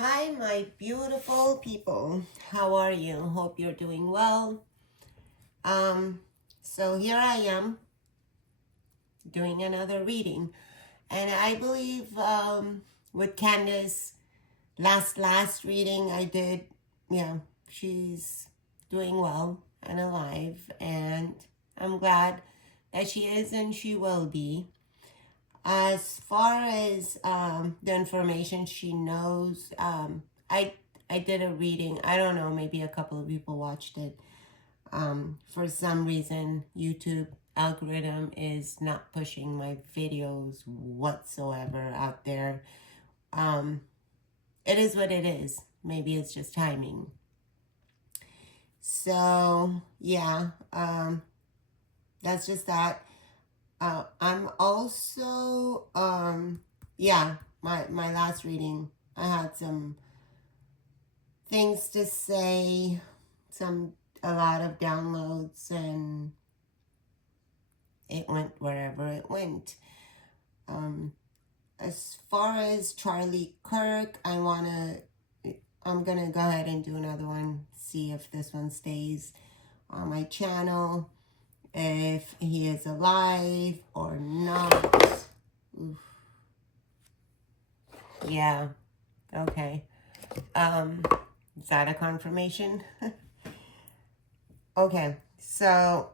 Hi, my beautiful people. How are you? Hope you're doing well. Um, so here I am doing another reading, and I believe with Candace, last reading I did, yeah, she's doing well and alive, and I'm glad that she is and she will be. As far as the information she knows, I did a reading. I don't know, maybe a couple of people watched it. For some reason, YouTube algorithm is not pushing my videos whatsoever out there. Um, it is what it is. Maybe it's just timing. So yeah, that's just that. I'm also yeah, my last reading, I had some things to say, a lot of downloads, and it went wherever it went. As far as Charlie Kirk, I'm gonna go ahead and do another one, see if this one stays on my channel, if he is alive or not. Oof. Yeah, okay. Is that a confirmation? Okay, so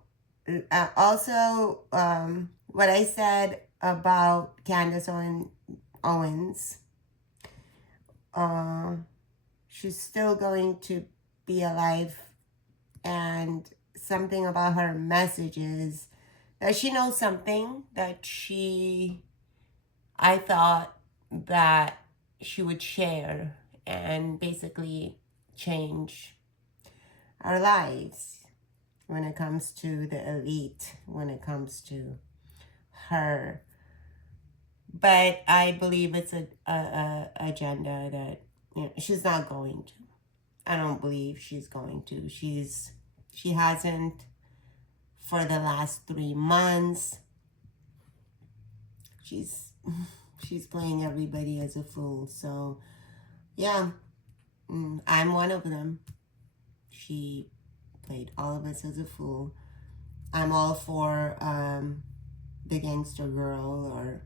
also what I said about Candace Owens, she's still going to be alive, and something about her messages that she knows something that I thought that she would share and basically change our lives when it comes to the elite, when it comes to her. But I believe it's a agenda that, you know, she's not going to. I don't believe she's going to. She hasn't for the last 3 months. She's she's playing everybody as a fool. So yeah, I'm one of them. She played all of us as a fool. I'm all for the gangster girl or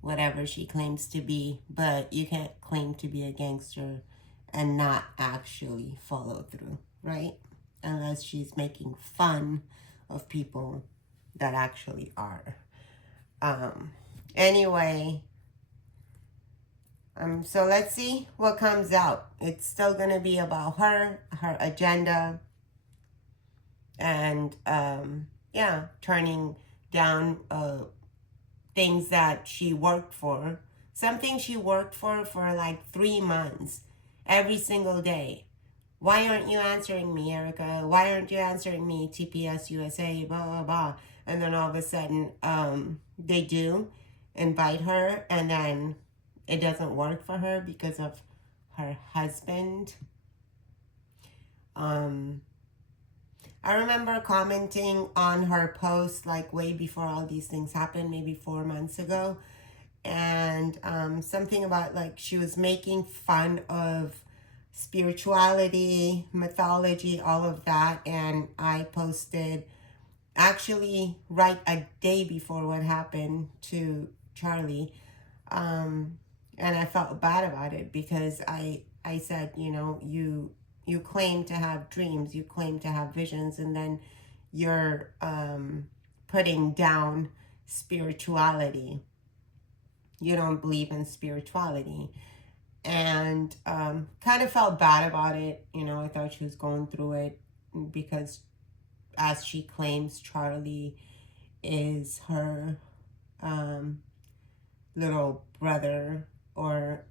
whatever she claims to be, but you can't claim to be a gangster and not actually follow through, right? Unless she's making fun of people that actually are. Anyway, so let's see what comes out. It's still gonna be about her agenda, and yeah, turning down things that she worked for. Something she worked for like 3 months, every single day. Why aren't you answering me, Erica? Why aren't you answering me, TPS USA, blah, blah, blah. And then all of a sudden, they do invite her, and then it doesn't work for her because of her husband. I remember commenting on her post like way before all these things happened, maybe 4 months ago. And something about like she was making fun of spirituality, mythology, all of that. And I posted actually right a day before what happened to Charlie. And I felt bad about it because I said, you know, you claim to have dreams, you claim to have visions, and then you're putting down spirituality. You don't believe in spirituality. And kind of felt bad about it. You know, I thought she was going through it because, as she claims, Charlie is her little brother or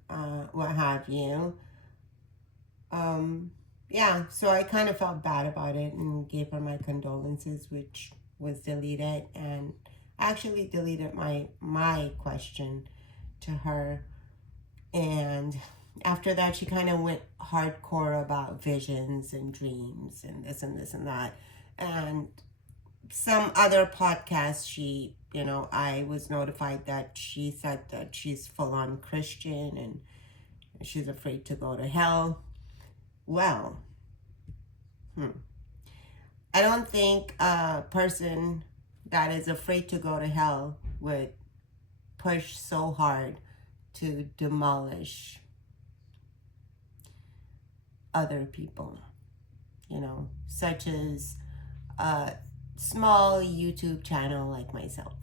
what have you. Yeah, so I kind of felt bad about it and gave her my condolences, which was deleted, and actually deleted my question to her. And after that, she kind of went hardcore about visions and dreams and this and this and that. And some other podcast, she, you know, I was notified that she said that she's full on Christian, and she's afraid to go to hell. Well, I don't think a person that is afraid to go to hell would push so hard to demolish other people, you know, such as a small YouTube channel like myself.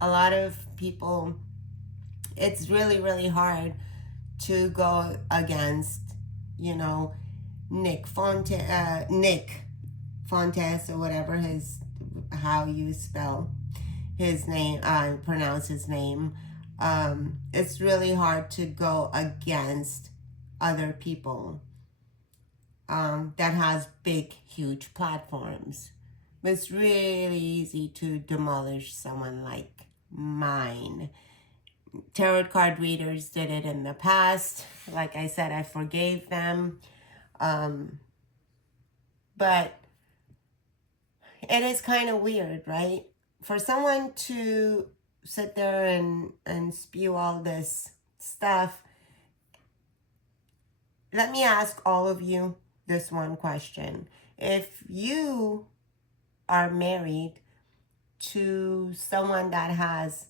A lot of people, it's really, really hard to go against, you know, Nick Fontes or whatever how you spell his name, pronounce his name. It's really hard to go against other people that has big, huge platforms. But it's really easy to demolish someone like mine. Tarot card readers did it in the past. Like I said, I forgave them. But it is kind of weird, right? For someone to sit there and spew all this stuff. Let me ask all of you this one question. If you are married to someone that has,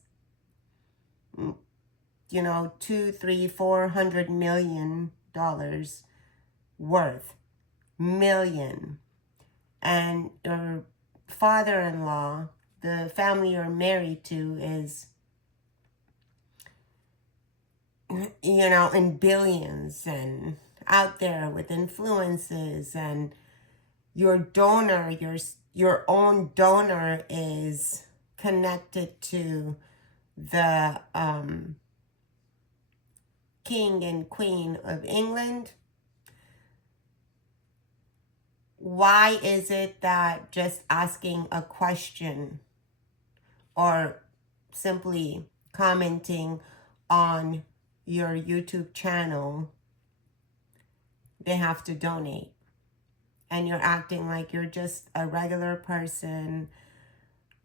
you know, $200, $300, $400 million worth, million, and your father-in-law, the family you're married to, is, you know, in billions and out there with influences, and your donor, your own donor is connected to the King and Queen of England. Why is it that just asking a question or simply commenting on your YouTube channel, they have to donate? And you're acting like you're just a regular person.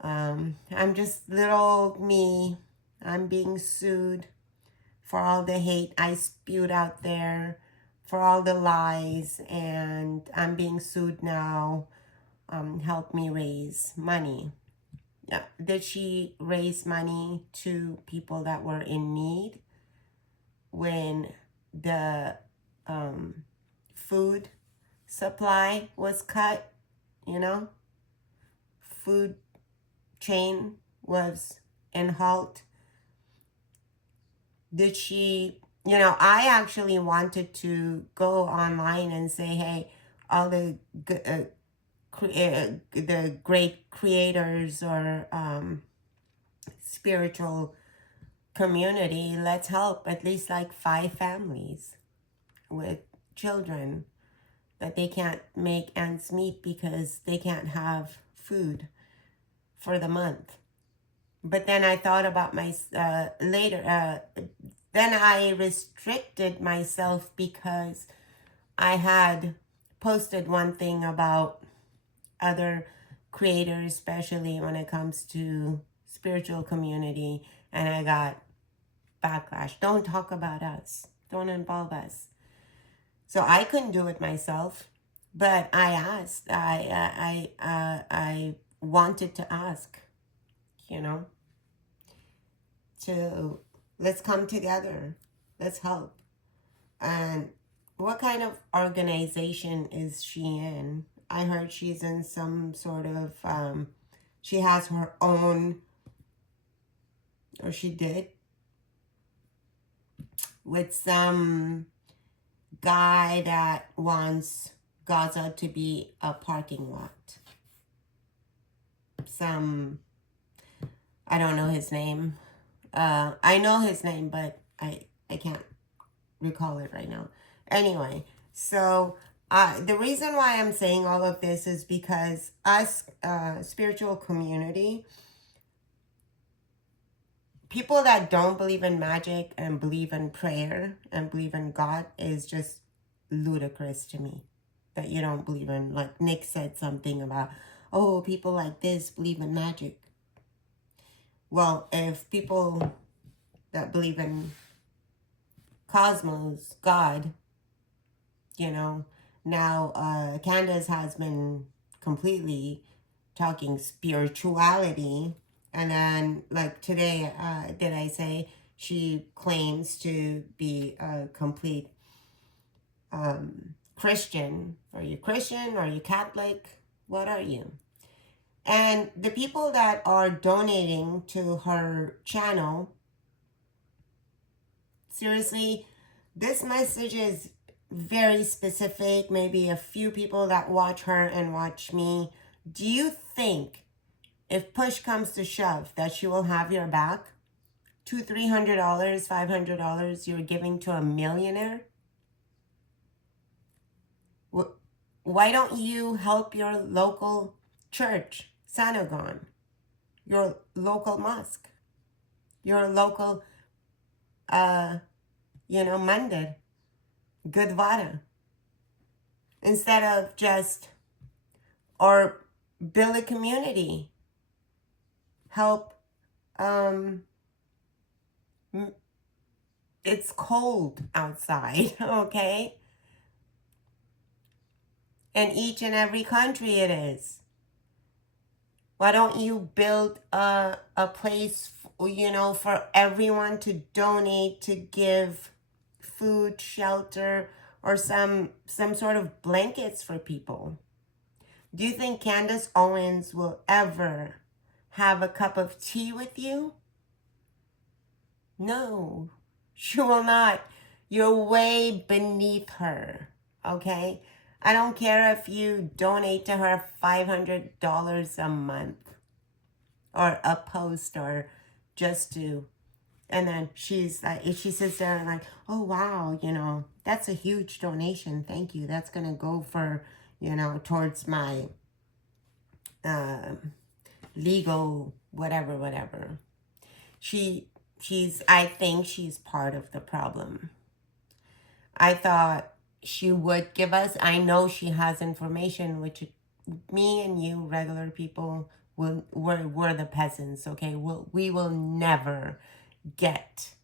I'm just little me. I'm being sued for all the hate I spewed out there, for all the lies, and I'm being sued now. Help me raise money. Yeah. Did she raise money to people that were in need when the food supply was cut, you know? Food chain was in halt. Did she, you know, I actually wanted to go online and say, hey, all the great creators or spiritual community, let's help at least like 5 families with children that they can't make ends meet because they can't have food for the month. But then I thought about my then I restricted myself because I had posted one thing about other creators, especially when it comes to spiritual community, and I got backlash. Don't talk about us. Don't involve us. So I couldn't do it myself, but I asked. I wanted to ask, you know, to let's come together, let's help. And what kind of organization is she in? I heard she's in some sort of, she has her own, or she did, with some guy that wants Gaza to be a parking lot. I don't know his name. I know his name, but I can't recall it right now. Anyway, so the reason why I'm saying all of this is because us, spiritual community, people that don't believe in magic and believe in prayer and believe in God is just ludicrous to me. That you don't believe in, like Nick said something about, oh, people like this believe in magic. Well, if people that believe in cosmos, God, you know. Now, Candace has been completely talking spirituality. And then, like today, did I say she claims to be a complete Christian? Are you Christian? Are you Catholic? What are you? And the people that are donating to her channel, seriously, this message is very specific. Maybe a few people that watch her and watch me. Do you think if push comes to shove that she will have your back? $200, $300, $500 you're giving to a millionaire? Why don't you help your local church, synagogue, your local mosque, your local, mandir, gurdwara, instead of just, or build a community, help, it's cold outside, okay? In each and every country it is. Why don't you build a place, for everyone to donate, to give food, shelter, or some sort of blankets for people? Do you think Candace Owens will ever have a cup of tea with you? No, she will not. You're way beneath her, okay? I don't care if you donate to her $500 a month or a post or just to, and then she's like, if she sits there and like, oh wow, that's a huge donation. Thank you. That's going to go for, towards my legal whatever. I think she's part of the problem. I thought she would give us, I know she has information, which me and you, regular people, we're the peasants, okay? We will never get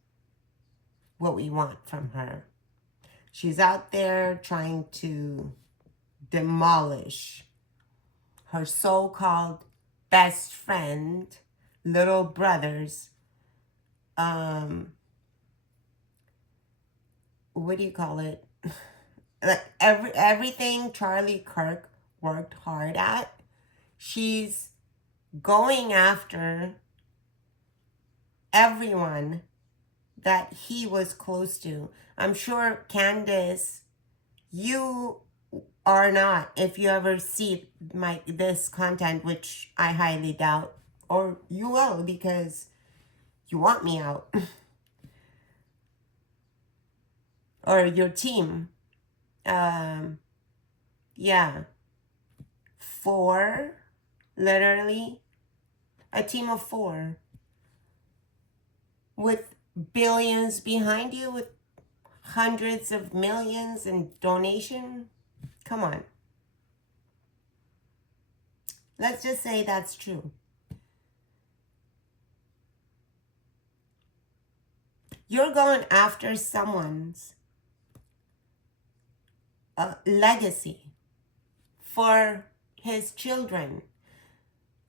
what we want from her. She's out there trying to demolish her so-called best friend, little brothers, what do you call it? Like everything Charlie Kirk worked hard at, she's going after everyone that he was close to. I'm sure, Candace, you are not, if you ever see this content, which I highly doubt, or you will because you want me out, or your team. Yeah, 4, literally a team of 4 with billions behind you, with hundreds of millions in donation. Come on. Let's just say that's true. You're going after someone's legacy for his children.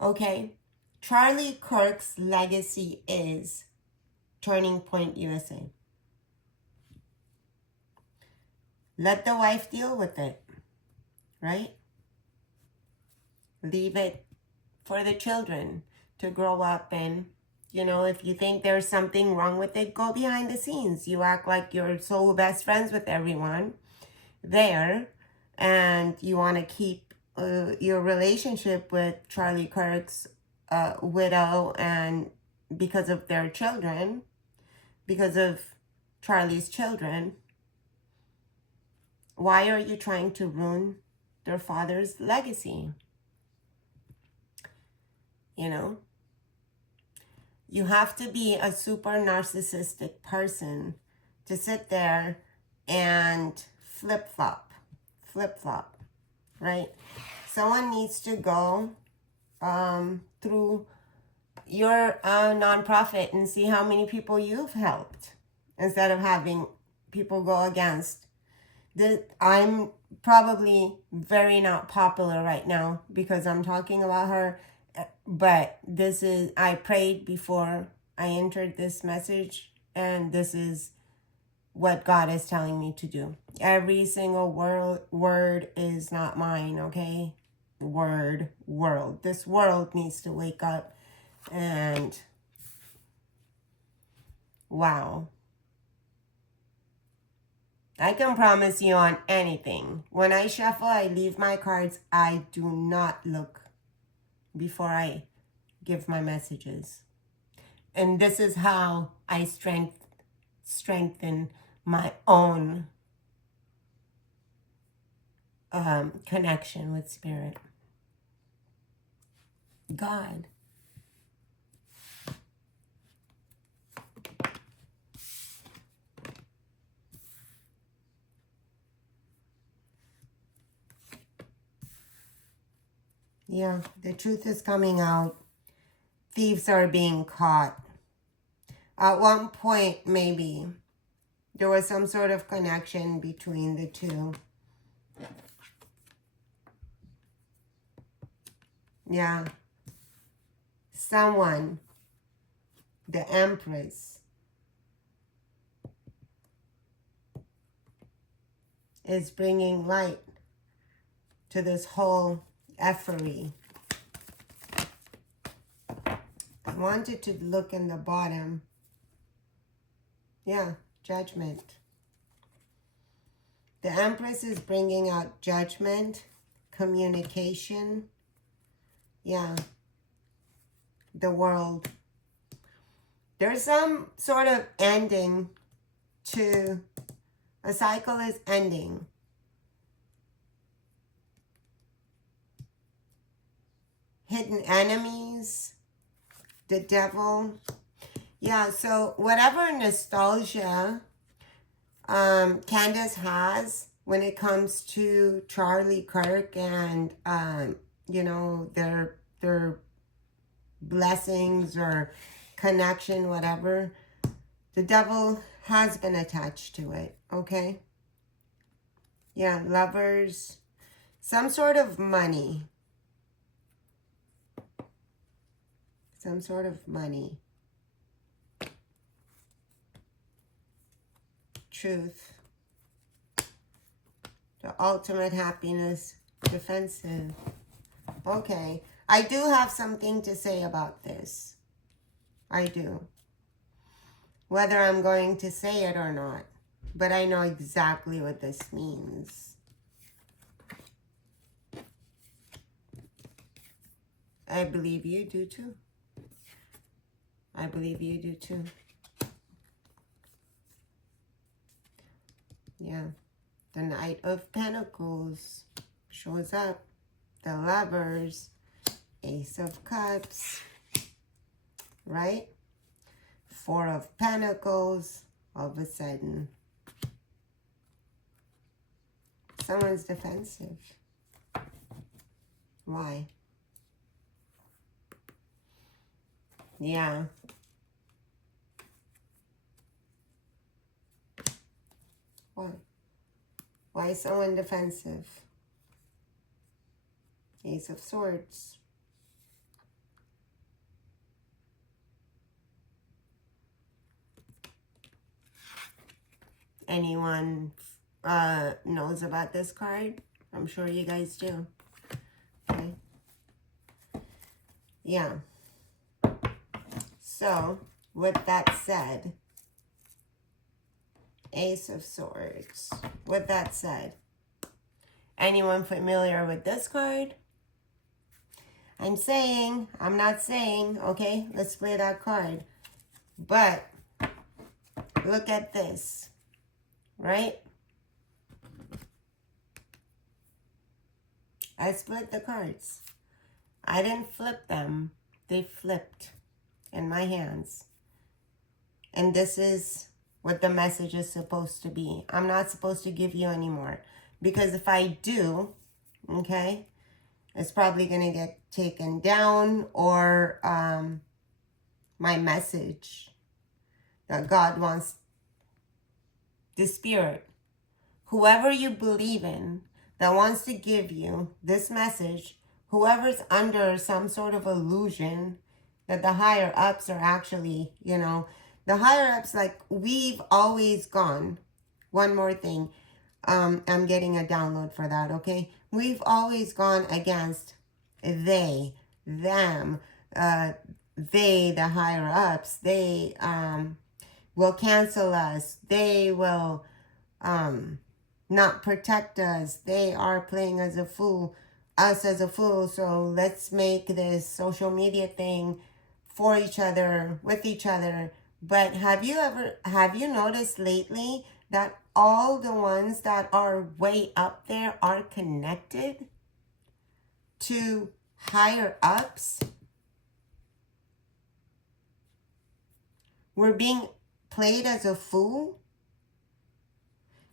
Okay? Charlie Kirk's legacy is Turning Point USA. Let the wife deal with it, right? Leave it for the children to grow up and, if you think there's something wrong with it, go behind the scenes. You act like you're so best friends with everyone there, and you want to keep your relationship with Charlie Kirk's widow, and because of their children, because of Charlie's children, why are you trying to ruin their father's legacy? You have to be a super narcissistic person to sit there and flip-flop, right? Someone needs to go through your nonprofit and see how many people you've helped, instead of having people go against. I'm probably very not popular right now because I'm talking about her, but this is, I prayed before I entered this message, and this is what God is telling me to do. Every single word is not mine, okay? World. This world needs to wake up, and wow. I can promise you on anything. When I shuffle, I leave my cards. I do not look before I give my messages. And this is how I strengthen my own connection with Spirit. God. Yeah, the truth is coming out. Thieves are being caught. At one point, maybe, there was some sort of connection between the two. Yeah. Someone, the Empress, is bringing light to this whole effery. I wanted to look in the bottom. Yeah, judgment. The Empress is bringing out judgment, communication. Yeah, the world. There's some sort of ending to, a cycle is ending. Hidden enemies, the devil. Yeah, so whatever nostalgia Candace has when it comes to Charlie Kirk and, you know, their blessings or connection, whatever, the devil has been attached to it, okay? Yeah, lovers, some sort of money. Some sort of money. Truth. The ultimate happiness. Defensive. Okay. I do have something to say about this. I do. Whether I'm going to say it or not. But I know exactly what this means. I believe you do too. I believe you do too. Yeah. The Knight of Pentacles shows up. The Lovers. Ace of Cups. Right? Four of Pentacles. All of a sudden. Someone's defensive. Why? Yeah. Why? Why is someone defensive? Ace of Swords. Anyone knows about this card? I'm sure you guys do. Okay. Yeah. So, with that said, Ace of Swords. With that said, anyone familiar with this card? I'm not saying, okay, let's play that card. But, look at this, right? I split the cards. I didn't flip them. They flipped in my hands. And this is what the message is supposed to be. I'm not supposed to give you any more. Because if I do, okay, it's probably going to get taken down, or my message that God wants the spirit, whoever you believe in that wants to give you this message, whoever's under some sort of illusion that the higher ups are actually, the higher ups, like we've always gone. One more thing. I'm getting a download for that, okay? We've always gone against they, them, they, the higher ups. They will cancel us. They will not protect us. They are playing as a fool, us as a fool. So let's make this social media thing for each other, with each other. But have you noticed lately that all the ones that are way up there are connected to higher ups? We're being played as a fool.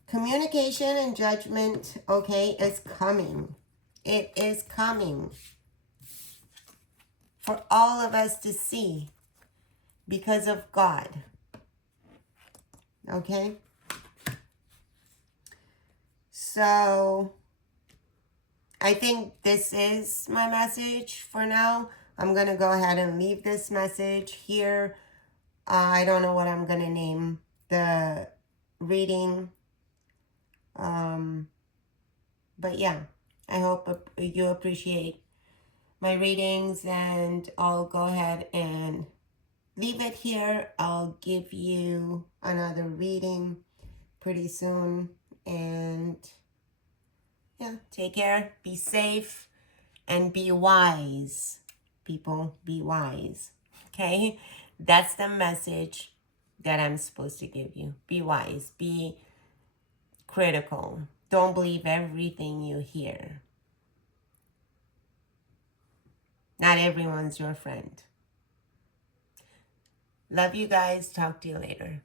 Communication and judgment, okay, is coming. It is coming for all of us to see because of God. Okay? So, I think this is my message for now. I'm going to go ahead and leave this message here. I don't know what I'm going to name the reading. But yeah, I hope you appreciate my readings, and I'll go ahead and leave it here. I'll give you another reading pretty soon. And yeah, take care, be safe, and be wise. People, be wise. Okay? That's the message that I'm supposed to give you. Be wise. Be critical. Don't believe everything you hear. Not everyone's your friend. Love you guys. Talk to you later.